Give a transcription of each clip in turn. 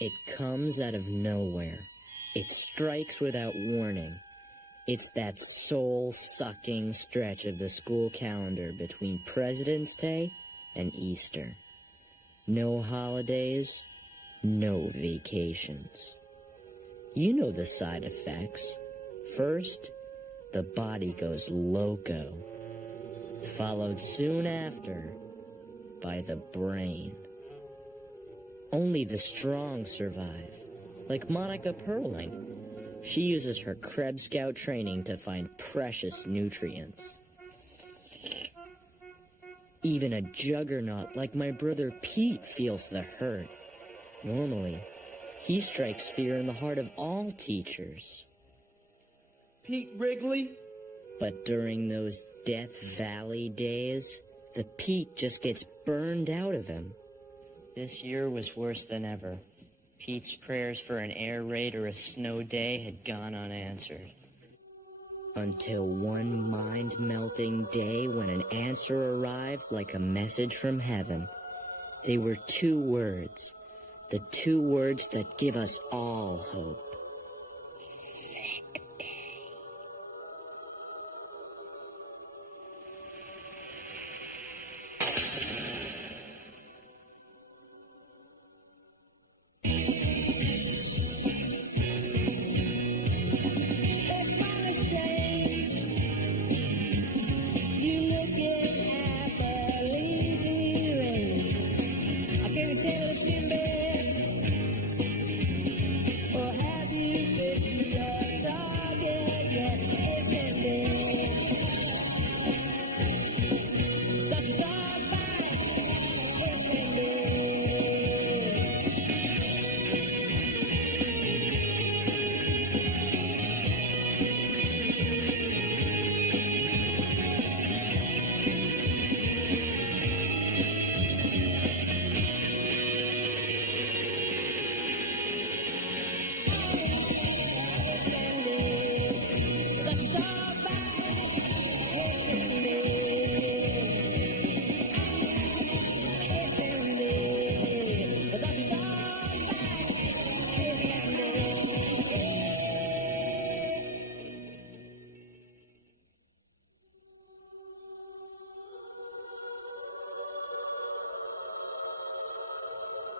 It comes out of nowhere. It strikes without warning. It's that soul-sucking stretch of the school calendar between President's Day and Easter. No holidays, no vacations. You know the side effects. First, the body goes loco, followed soon after by the brain. Only the strong survive, like Monica Perling. She uses her Krebs Scout training to find precious nutrients. Even a juggernaut like my brother Pete feels the hurt. Normally, he strikes fear in the heart of all teachers. Pete Wrigley? But during those Death Valley days, the Pete just gets burned out of him. This year was worse than ever. Pete's prayers for an air raid or a snow day had gone unanswered. Until one mind-melting day when an answer arrived like a message from heaven. They were 2 words. The 2 words that give us all hope. Sick day.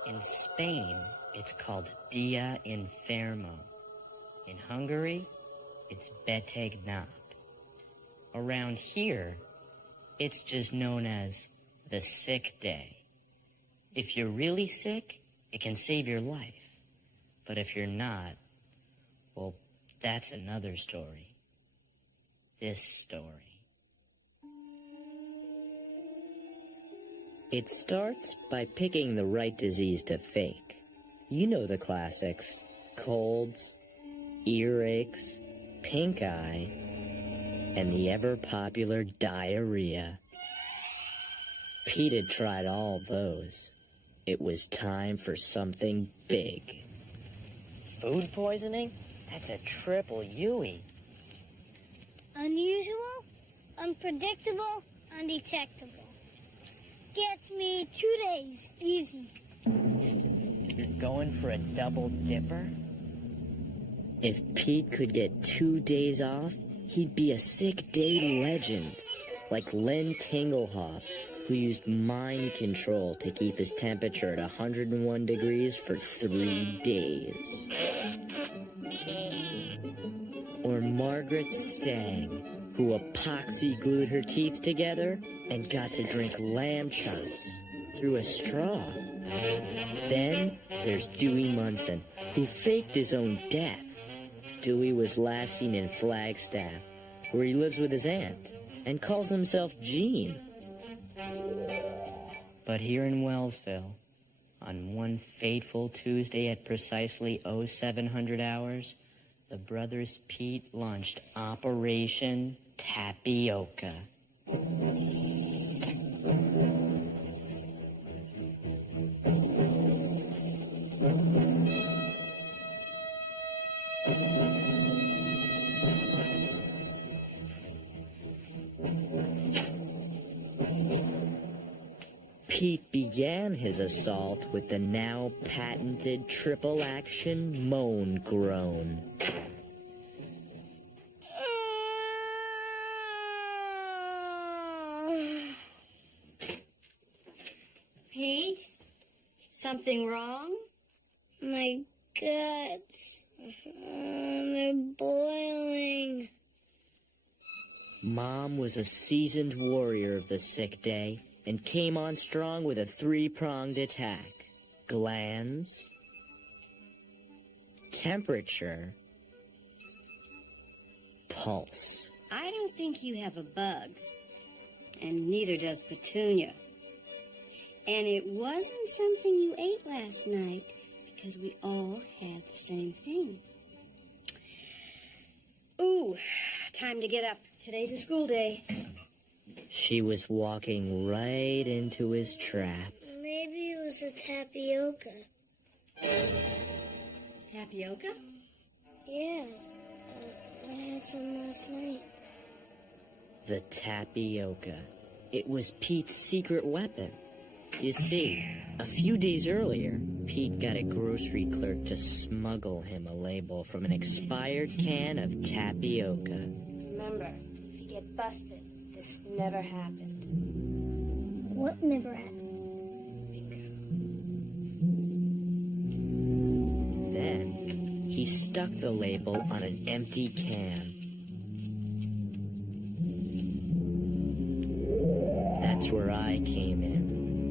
In Spain, it's called Dia Enfermo. In Hungary, it's Betegnap. Around here, it's just known as the sick day. If you're really sick, it can save your life. But if you're not, well, that's another story. This story. It starts by picking the right disease to fake. You know the classics. Colds, earaches, pink eye, and the ever-popular diarrhea. Pete had tried all those. It was time for something big. Food poisoning? That's a triple Yui. Unusual, unpredictable, undetectable. Gets me 2 days, easy. You're going for a double dipper? If Pete could get 2 days off, he'd be a sick day legend. Like Len Tinglehoff, who used mind control to keep his temperature at 101 degrees for 3 days. Or Margaret Stang, who epoxy glued her teeth together and got to drink lamb chops through a straw. Then there's Dewey Munson, who faked his own death. Dewey was last seen in Flagstaff, where he lives with his aunt and calls himself Gene. But here in Wellsville, on one fateful Tuesday at precisely 0700 hours, the brothers Pete launched Operation Tapioca. Pete began his assault with the now patented triple-action moan-groan. Pete? Something wrong? My guts. They're boiling. Mom was a seasoned warrior of the sick day and came on strong with a three-pronged attack. Glands, temperature, pulse. I don't think you have a bug. And neither does Petunia. And it wasn't something you ate last night, because we all had the same thing. Ooh, time to get up. Today's a school day. She was walking right into his trap. Maybe it was the tapioca. Tapioca? Yeah, I had some last night. The tapioca. It was Pete's secret weapon. You see, a few days earlier, Pete got a grocery clerk to smuggle him a label from an expired can of tapioca. Remember, if you get busted, this never happened. What never happened? Bingo. Then, he stuck the label on an empty can. That's where I came in.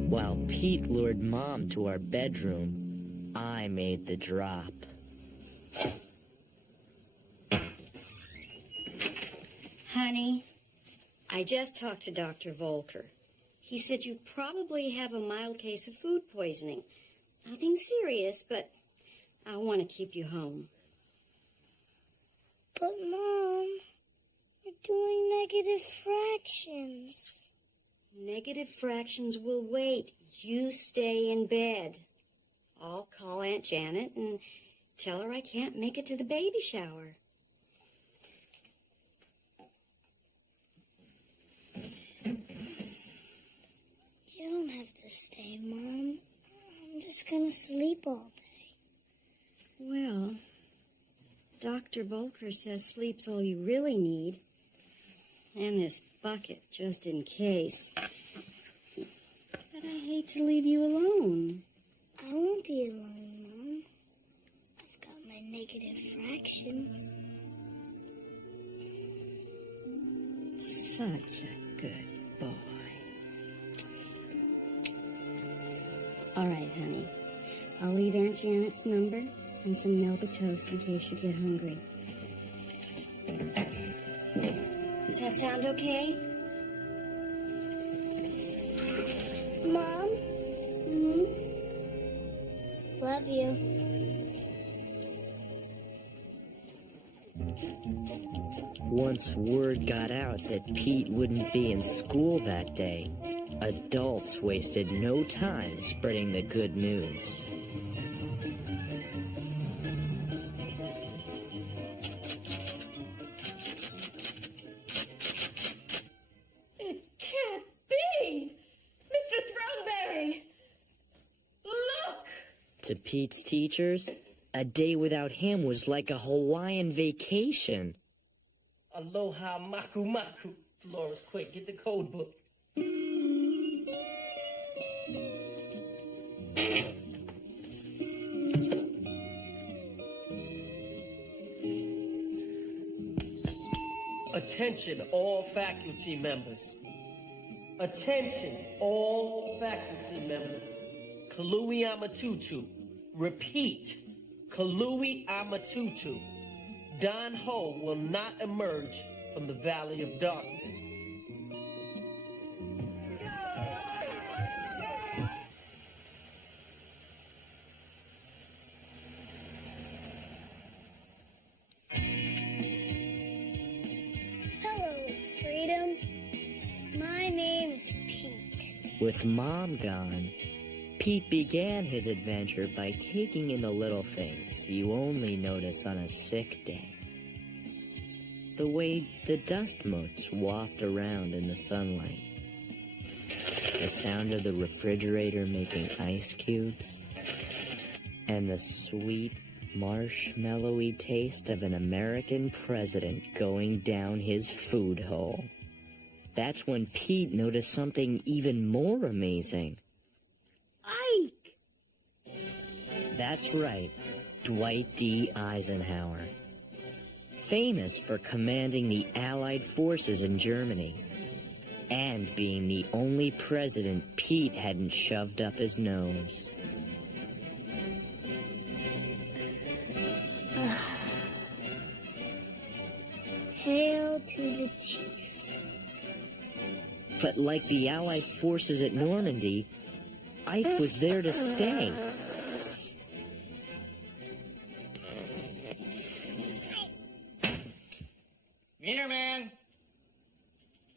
While Pete lured Mom to our bedroom, I made the drop. Honey, I just talked to Dr. Volker. He said you probably have a mild case of food poisoning. Nothing serious, but I want to keep you home. But, Mom, we're doing negative fractions. Negative fractions will wait. You stay in bed. I'll call Aunt Janet and tell her I can't make it to the baby shower. You don't have to stay, Mom. I'm just gonna sleep all day. Well, Dr. Volker says sleep's all you really need. And this bucket, just in case. But I hate to leave you alone. I won't be alone, Mom. I've got my negative fractions. Such a good boy. All right, honey. I'll leave Aunt Janet's number and some Melba toast in case you get hungry. Does that sound okay? Mom? Love you. Once word got out that Pete wouldn't be in school that day, adults wasted no time spreading the good news. It can't be! Mr. Throneberry! Look! To Pete's teachers, a day without him was like a Hawaiian vacation. Aloha maku maku. Dolores, quick, get the code book. Attention, all faculty members. Attention, all faculty members. Kalui Amatutu. Repeat, Kalui Amatutu. Don Ho will not emerge from the Valley of Darkness. Hello, Freedom. My name is Pete. With Mom gone, Pete began his adventure by taking in the little things you only notice on a sick day. The way the dust motes waft around in the sunlight. the sound of the refrigerator making ice cubes, and the sweet, marshmallowy taste of an American president going down his food hole. That's when Pete noticed something even more amazing. Ike! That's right, Dwight D. Eisenhower. Famous for commanding the Allied forces in Germany, and being the only president Pete hadn't shoved up his nose. Hail to the chief. But like the Allied forces at Normandy, Ike was there to stay. Meter man!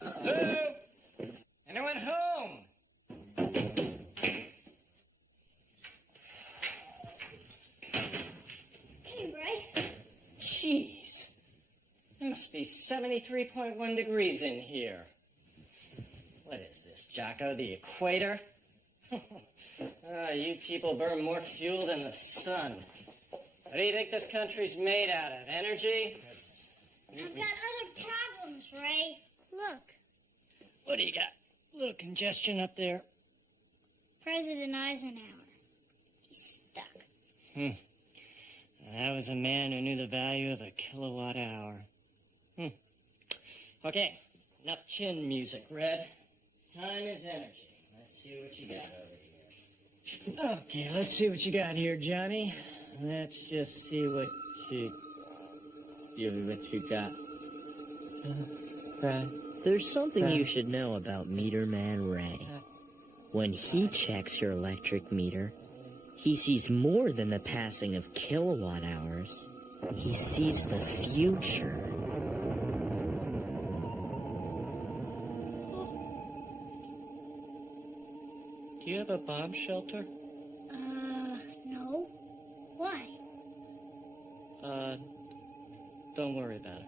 Hello? Anyone home? Hey, Ray. Jeez. It must be 73.1 degrees in here. What is this, Jocko? The equator? You people burn more fuel than the sun. What do you think this country's made out of? Energy? I've got other problems, Ray. Look, What do you got? Little congestion up there? President Eisenhower. He's stuck. That was a man who knew the value of a kilowatt hour. Okay, enough chin music, Red. Time is energy. Let's see what you got over here. Okay, let's see what you got here, Johnny. Let's just see what you got. Right. There's something you should know about Meter Man Ray. When he checks your electric meter, he sees more than the passing of kilowatt hours. He sees the future. Do you have a bomb shelter? No. Why? Don't worry about it.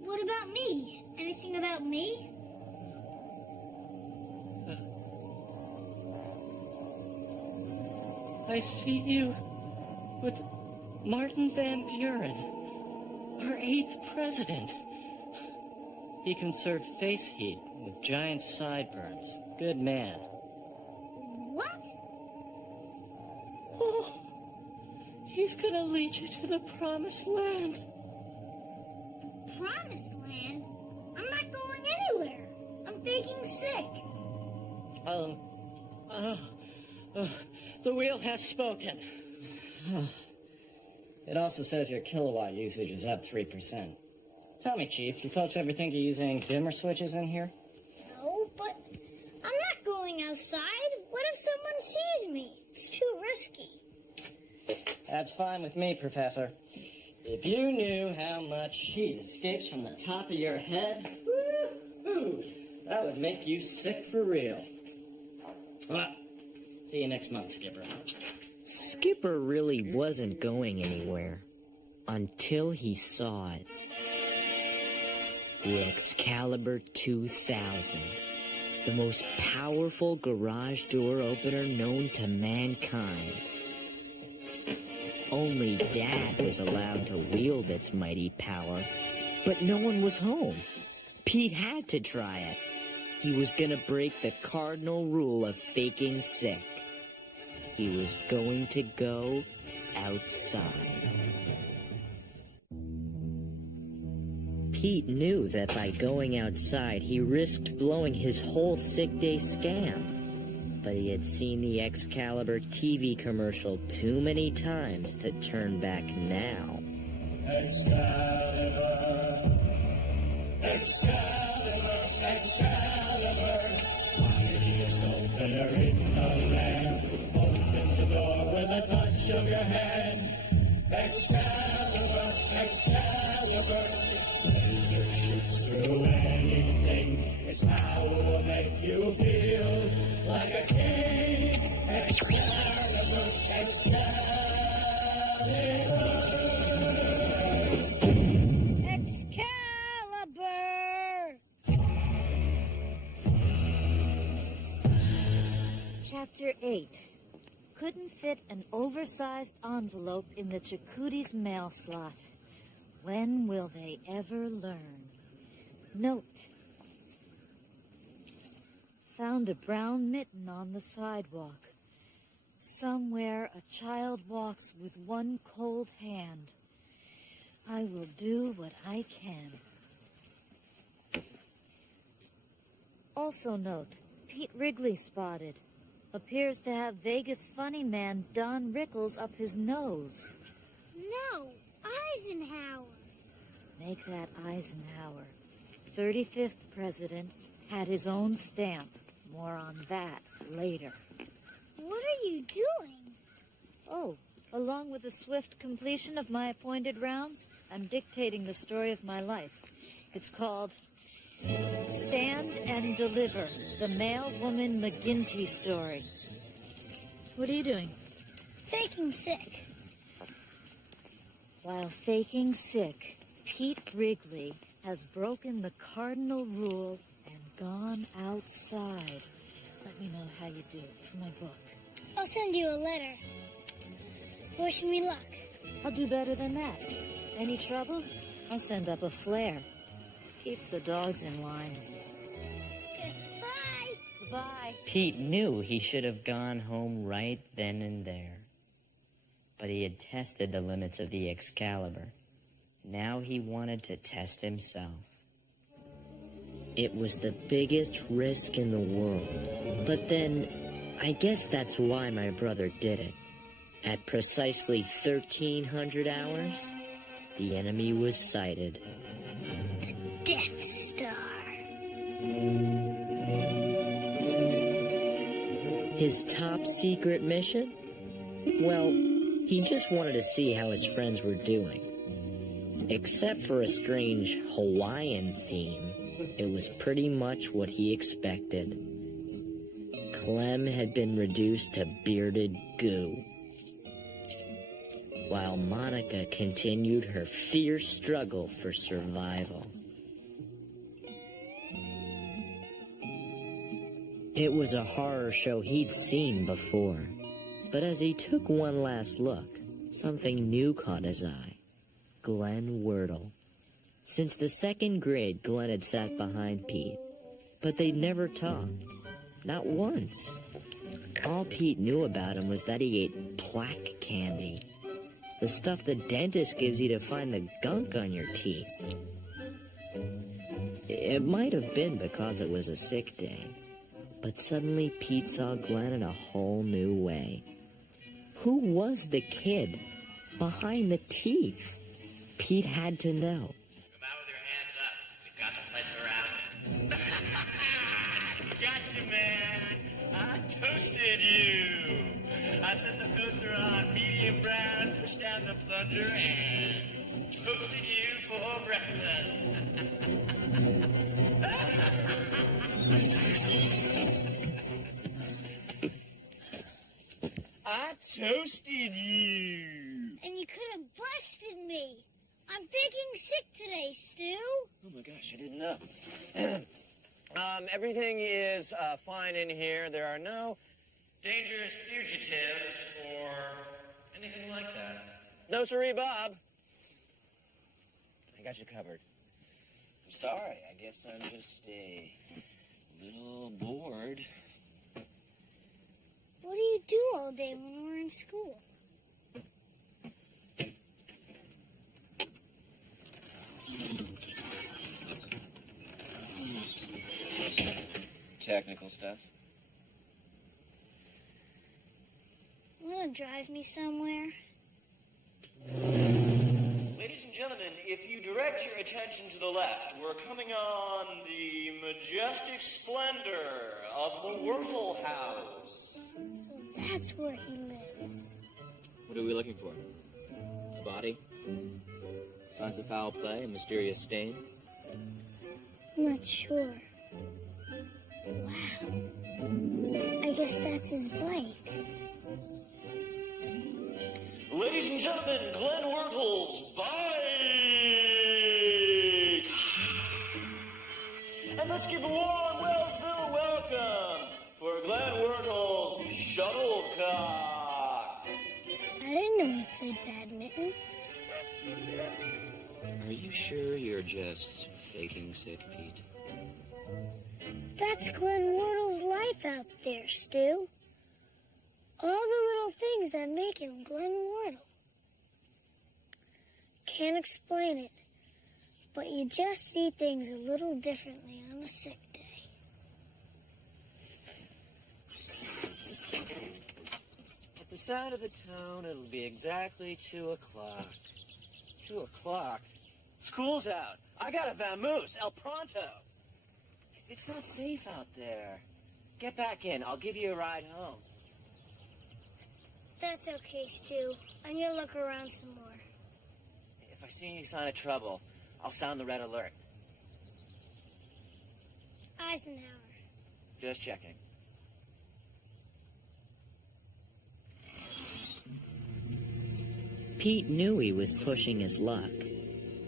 What about me? Anything about me? I see you with Martin Van Buren, our 8th president. He conserved face heat with giant sideburns. Good man. What? Oh, he's gonna lead you to the promised land. Promised land? I'm not going anywhere. I'm faking sick. The wheel has spoken. It also says your kilowatt usage is up 3%. Tell me, Chief, do folks ever think you're using dimmer switches in here? No, but I'm not going outside. What if someone sees me? It's too risky. That's fine with me, Professor. If you knew how much heat escapes from the top of your head, woo-hoo, that would make you sick for real. Well, see you next month, Skipper. Skipper really wasn't going anywhere until he saw it. The Excalibur 2000, the most powerful garage door opener known to mankind. Only Dad was allowed to wield its mighty power, but no one was home. Pete had to try it. He was gonna break the cardinal rule of faking sick. He was going to go outside. Pete knew that by going outside, he risked blowing his whole sick day scam. But he had seen the Excalibur TV commercial too many times to turn back now. Excalibur, Excalibur, Excalibur, mightiest opener in the land, opens the door with a touch of your hand. Excalibur, Excalibur, its laser shoots through anything, its power will make you feel like a king. Excalibur, Excalibur. Excalibur! 8. Couldn't fit an oversized envelope in the Chakooties mail slot. When will they ever learn? Note. Found a brown mitten on the sidewalk. Somewhere a child walks with one cold hand. I will do what I can. Also note, Pete Wrigley spotted. Appears to have Vegas funny man Don Rickles up his nose. No, Eisenhower. Make that Eisenhower. 35th president had his own stamp. More on that later. What are you doing? Oh, along with the swift completion of my appointed rounds, I'm dictating the story of my life. It's called Stand and Deliver, the Male-Woman McGinty Story. What are you doing? Faking sick. While faking sick, Pete Wrigley has broken the cardinal rule and gone outside. Let me know how you do for my book. I'll send you a letter. Wish me luck. I'll do better than that. Any trouble? I'll send up a flare. Keeps the dogs in line. Goodbye. Goodbye. Pete knew he should have gone home right then and there. But he had tested the limits of the Excalibur. Now he wanted to test himself. It was the biggest risk in the world. But then, I guess that's why my brother did it. At precisely 1300 hours, the enemy was sighted. Death Star. His top secret mission? Well, he just wanted to see how his friends were doing. Except for a strange Hawaiian theme, it was pretty much what he expected. Clem had been reduced to bearded goo, while Monica continued her fierce struggle for survival. It was a horror show he'd seen before, but as he took one last look, something new caught his eye. Glenn Wordle. Since the second grade, Glenn had sat behind Pete, but they'd never talked. Not once. All Pete knew about him was that he ate plaque candy, the stuff the dentist gives you to find the gunk on your teeth. It might have been because it was a sick day, but suddenly Pete saw Glenn in a whole new way. Who was the kid behind the teeth? Pete had to know. Come out with your hands up. We've got the place surrounded. Gotcha, man. I toasted you. I set the toaster on medium brown, pushed down the plunger, and toasted you for breakfast. I toasted you. And you could have busted me. I'm faking sick today, Stu. Oh my gosh, I didn't know. Everything is fine in here. There are no dangerous fugitives or anything like that. No, siree, Bob. I got you covered. I'm sorry. I guess I'm just a little bored. What do you do all day when we're in school? Technical stuff. Want to drive me somewhere? Ladies and gentlemen, if you direct your attention to the left, we're coming on the majestic splendor of the Wurtle House. So that's where he lives. What are we looking for? A body? Signs of foul play? A mysterious stain? I'm not sure. Wow. I guess that's his bike. Ladies and gentlemen, Glenn Wurtle's bike! And let's give a warm Wellsville welcome for Glenn Wurtle's shuttle cock! I didn't know he played badminton. Are you sure you're just faking sick, Pete? That's Glenn Wardle's life out there, Stu. All the little things that make him Glenn Wardle. Can't explain it, but you just see things a little differently on a sick day. At the sound of the tone, it'll be exactly 2 o'clock. 2 o'clock? School's out. I got a vamoose, El Pronto. It's not safe out there. Get back in. I'll give you a ride home. That's okay, Stu. I'm gonna look around some more. If I see any sign of trouble, I'll sound the red alert. Eisenhower. Just checking. Pete knew he was pushing his luck,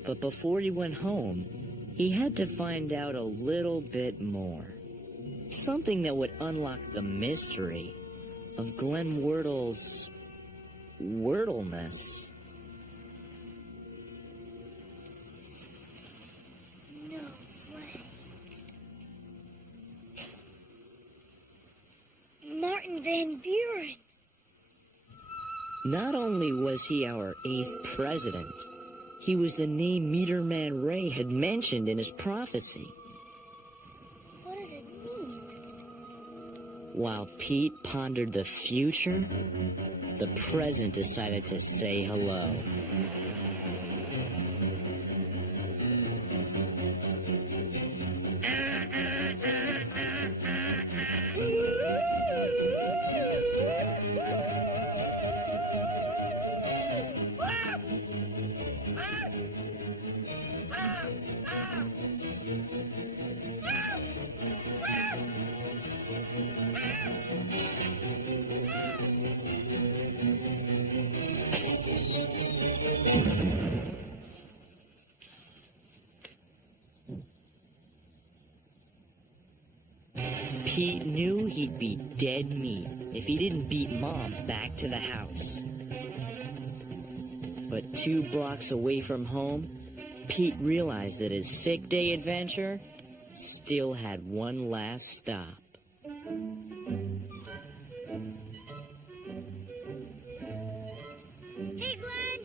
but before he went home, he had to find out a little bit more. Something that would unlock the mystery of Glenn Wardle's Wordleness. No way. Martin Van Buren. Not only was he our 8th president, he was the name Meterman Ray had mentioned in his prophecy. What does it mean? While Pete pondered the future, the present decided to say hello. Pete knew he'd be dead meat if he didn't beat Mom back to the house. But 2 blocks away from home, Pete realized that his sick day adventure still had one last stop. Hey, Glenn!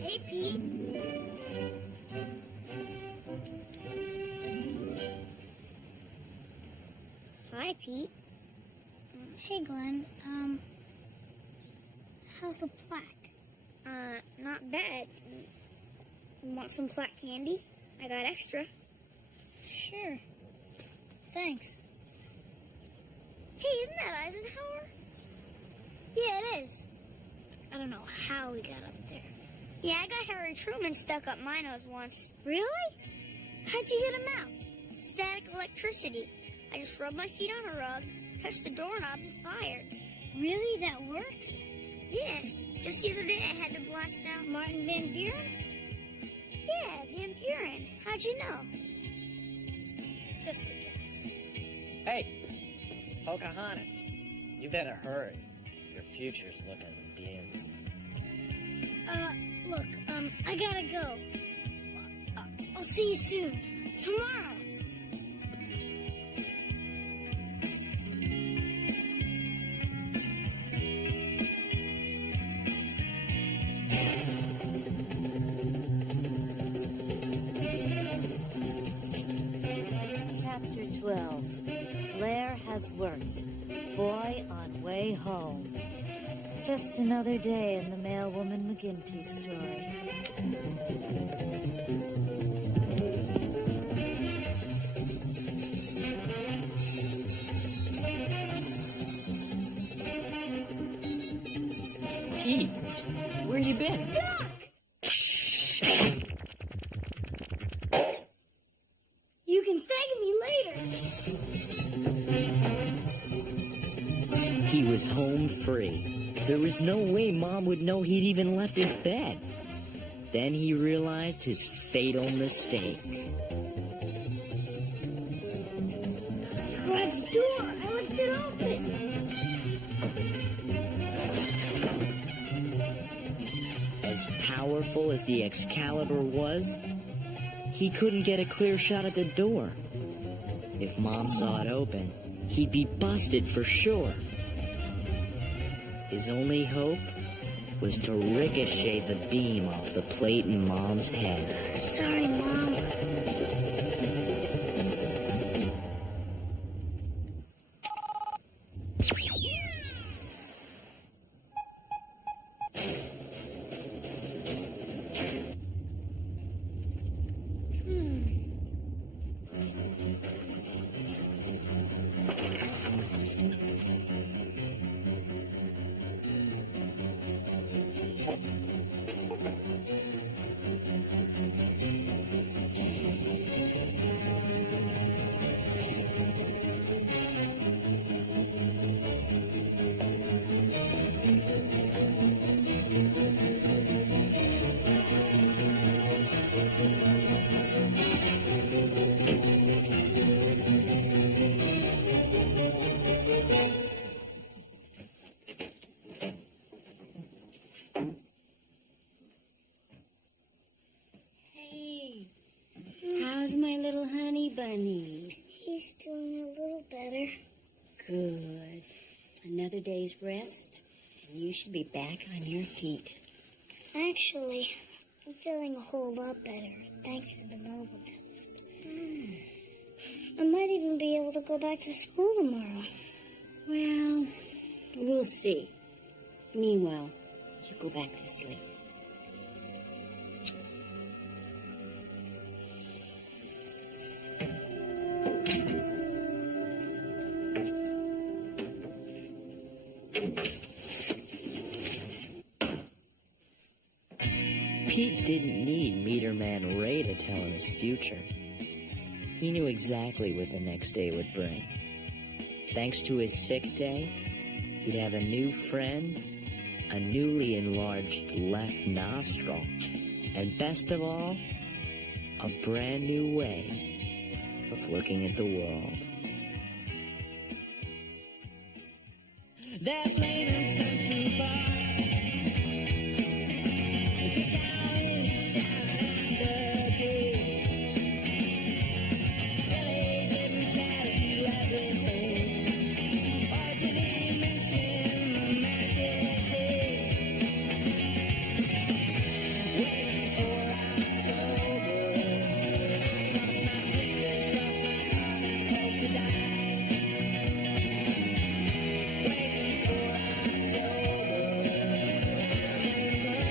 Hey, Pete. Hi, Pete. Hey, Glenn. How's the plaque? Not bad. Want some plaque candy? I got extra. Sure. Thanks. Hey, isn't that Eisenhower? Yeah, it is. I don't know how we got up there. Yeah, I got Harry Truman stuck up my nose once. Really? How'd you get him out? Static electricity. I just rubbed my feet on a rug, touched the doorknob, and fired. Really? That works? Yeah. Just the other day I had to blast out Martin Van Buren. Yeah, Van Buren. How'd you know? Just a guess. Hey, Pocahontas, you better hurry. Your future's looking dim. Look, I gotta go. I'll see you soon. Tomorrow. Chapter 12. Blair has worked. Boy on way home. Just another day in the Mailwoman McGinty story. Pete, where you been? You can thank me later. He was home free. There was no way Mom would know he'd even left his bed. Then he realized his fatal mistake. Dad's door. I left it open. As powerful as the Excalibur was, he couldn't get a clear shot at the door. If Mom saw it open, he'd be busted for sure. His only hope was to ricochet the beam off the plate in Mom's head. Sorry, Mom. Hey, how's my little honey bunny? He's doing a little better. Good. Another day's rest, and you should be back on your feet. Actually, I'm feeling a whole lot better, thanks to the Noble Toast. I might even be able to go back to school tomorrow. Well, we'll see. Meanwhile, you go back to sleep. Pete didn't need Meter Man Ray to tell him his future. He knew exactly what the next day would bring. Thanks to his sick day, he'd have a new friend, a newly enlarged left nostril, and best of all, a brand new way of looking at the world. They're plain and sensible. It's a town in the shout at the gate. Billy didn't tell you everything. Or did he mention the magic day? Waiting for October. Cross my fingers, cross my heart, and hope to die. Waiting for October. In the book,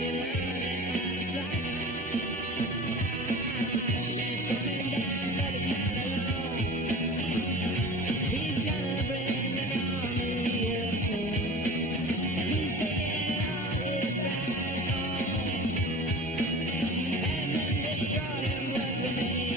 and I'll be learning how to fly. He's coming down, but he's not alone. He's gonna bring an army of sin. He's taking all his pride home, and then destroying what remains.